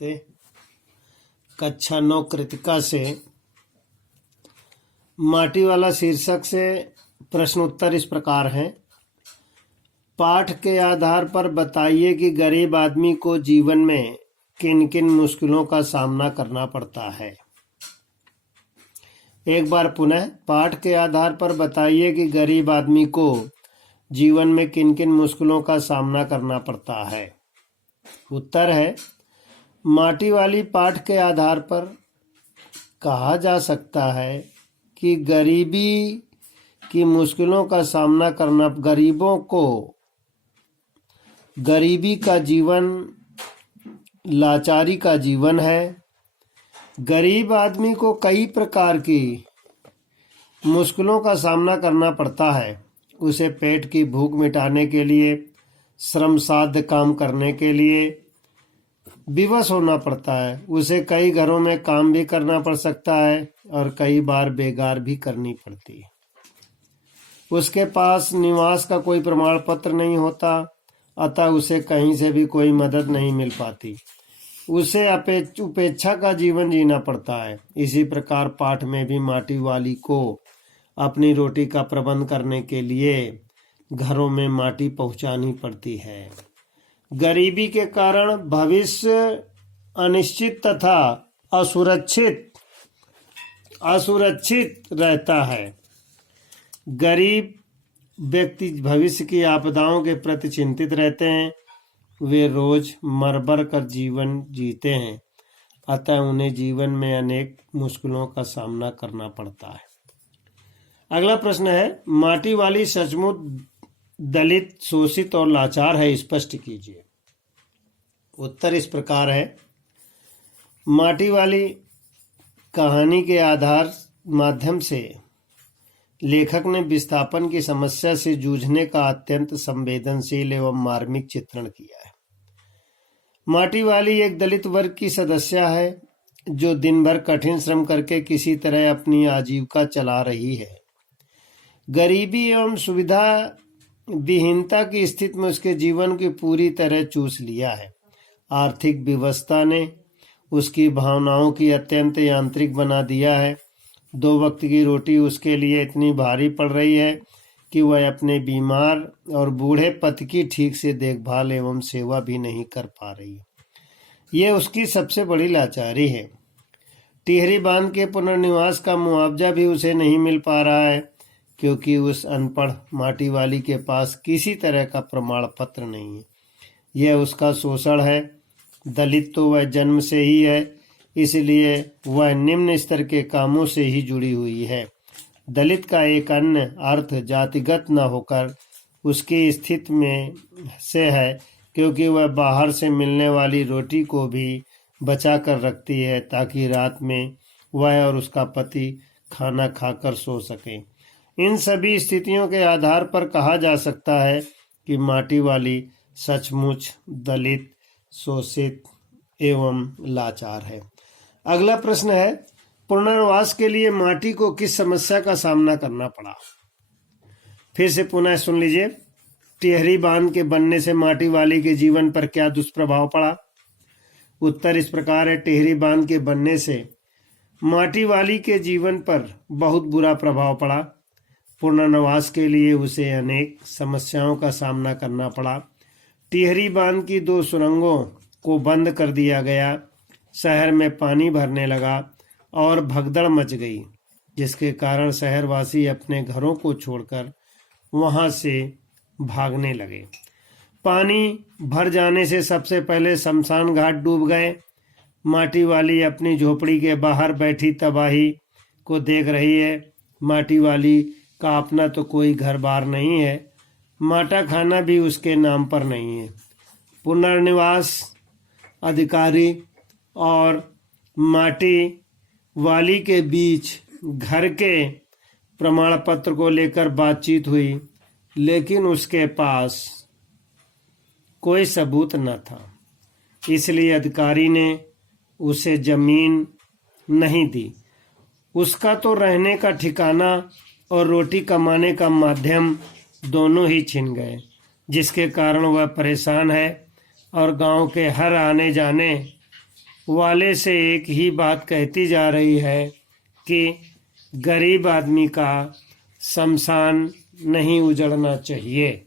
नमस्ते। कक्षा 9 कृतिका से माटी वाला शीर्षक से प्रश्न उत्तर इस प्रकार हैं। पाठ के आधार पर बताइए कि गरीब आदमी को जीवन में किन किन मुश्किलों का सामना करना पड़ता है। एक बार पुनः, पाठ के आधार पर बताइए कि गरीब आदमी को जीवन में किन किन मुश्किलों का सामना करना पड़ता है। उत्तर है, माटी वाली पाठ के आधार पर कहा जा सकता है कि गरीबी की मुश्किलों का सामना करना, गरीबों को गरीबी का जीवन लाचारी का जीवन है। गरीब आदमी को कई प्रकार की मुश्किलों का सामना करना पड़ता है। उसे पेट की भूख मिटाने के लिए, श्रमसाध्य काम करने के लिए विवश होना पड़ता है। उसे कई घरों में काम भी करना पड़ सकता है और कई बार बेगार भी करनी पड़ती है। उसके पास निवास का कोई प्रमाण पत्र नहीं होता, अतः उसे कहीं से भी कोई मदद नहीं मिल पाती। उसे उपेक्षा का जीवन जीना पड़ता है। इसी प्रकार पाठ में भी माटी वाली को अपनी रोटी का प्रबंध करने के लिए घरों में माटी पहुंचानी पड़ती है। गरीबी के कारण भविष्य अनिश्चित तथा असुरक्षित रहता है। गरीब व्यक्ति भविष्य की आपदाओं के प्रति चिंतित रहते हैं। वे रोज मर कर जीवन जीते हैं, अतः उन्हें जीवन में अनेक मुश्किलों का सामना करना पड़ता है। अगला प्रश्न है, माटी वाली सचमुच दलित, शोषित और लाचार है, स्पष्ट कीजिए। उत्तर इस प्रकार है, माटी वाली कहानी के आधार माध्यम से लेखक ने विस्थापन की समस्या से जूझने का अत्यंत संवेदनशील एवं मार्मिक चित्रण किया है। माटी वाली एक दलित वर्ग की सदस्य है जो दिन भर कठिन श्रम करके किसी तरह अपनी आजीविका चला रही है। गरीबी एवं सुविधा विहीनता की स्थिति में उसके जीवन की पूरी तरह चूस लिया है। आर्थिक विवशता ने उसकी भावनाओं की अत्यंत यांत्रिक बना दिया है। 2 वक्त की रोटी उसके लिए इतनी भारी पड़ रही है कि वह अपने बीमार और बूढ़े पति की ठीक से देखभाल एवं सेवा भी नहीं कर पा रही है। यह उसकी सबसे बड़ी लाचारी है। टिहरी बांध के पुनर्निवास का मुआवजा भी उसे नहीं मिल पा रहा है, क्योंकि उस अनपढ़ माटी वाली के पास किसी तरह का प्रमाण पत्र नहीं है। यह उसका शोषण है। दलित तो वह जन्म से ही है, इसलिए वह निम्न स्तर के कामों से ही जुड़ी हुई है। दलित का एक अन्य अर्थ जातिगत न होकर उसकी स्थिति में से है, क्योंकि वह बाहर से मिलने वाली रोटी को भी बचा कर रखती है ताकि रात में वह और उसका पति खाना खाकर सो सकें। इन सभी स्थितियों के आधार पर कहा जा सकता है कि माटी वाली सचमुच दलित, शोषित एवं लाचार है। अगला प्रश्न है, पुनर्वास के लिए माटी को किस समस्या का सामना करना पड़ा। फिर से पुनः सुन लीजिए। टिहरी बांध के बनने से माटी वाली के जीवन पर क्या दुष्प्रभाव पड़ा। उत्तर इस प्रकार है, टिहरी बांध के बनने से माटी वाली के जीवन पर बहुत बुरा प्रभाव पड़ा। पुनर्वास के लिए उसे अनेक समस्याओं का सामना करना पड़ा। टिहरी बांध की 2 सुरंगों को बंद कर दिया गया। शहर में पानी भरने लगा और भगदड़ मच गई, जिसके कारण शहरवासी अपने घरों को छोड़कर वहां से भागने लगे। पानी भर जाने से सबसे पहले शमशान घाट डूब गए। माटी वाली अपनी झोपड़ी के बाहर बैठी तबाही को देख रही है। माटी वाली का अपना तो कोई घर बार नहीं है, माटा खाना भी उसके नाम पर नहीं है। पुनर्निवास अधिकारी और माटी वाली के बीच घर के प्रमाण पत्र को लेकर बातचीत हुई, लेकिन उसके पास कोई सबूत न था, इसलिए अधिकारी ने उसे जमीन नहीं दी। उसका तो रहने का ठिकाना और रोटी कमाने का माध्यम दोनों ही छिन गए, जिसके कारण वह परेशान है और गांव के हर आने जाने वाले से एक ही बात कहती जा रही है कि गरीब आदमी का शमशान नहीं उजड़ना चाहिए।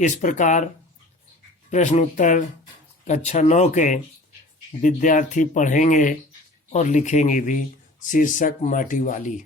इस प्रकार प्रश्न उत्तर कक्षा 9 के विद्यार्थी पढ़ेंगे और लिखेंगे भी। शीर्षक माटी वाली।